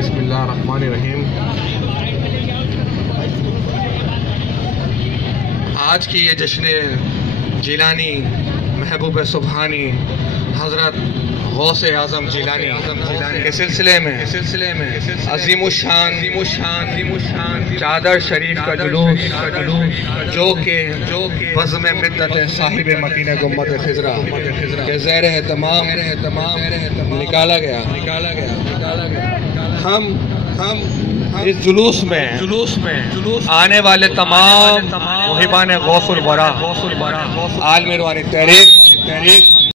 बिस्मिल्लाहिर्रहमानिर्रहीम। आज की ये जश्न जिलानी महबूब सुबहानी हज़रत गौसे आज़म जिलानी के सिलसिले में अज़ीमुशान चादर शरीफ का जुलूस जो के बज़्म मिद्दत साहिब मकीन गुम्मत खिज़रा के ज़ेर तमाम निकाला गया। हम इस जुलूस में आने वाले तमाम मुहिबान गौसुल वरा आलम रूहानी तहरीक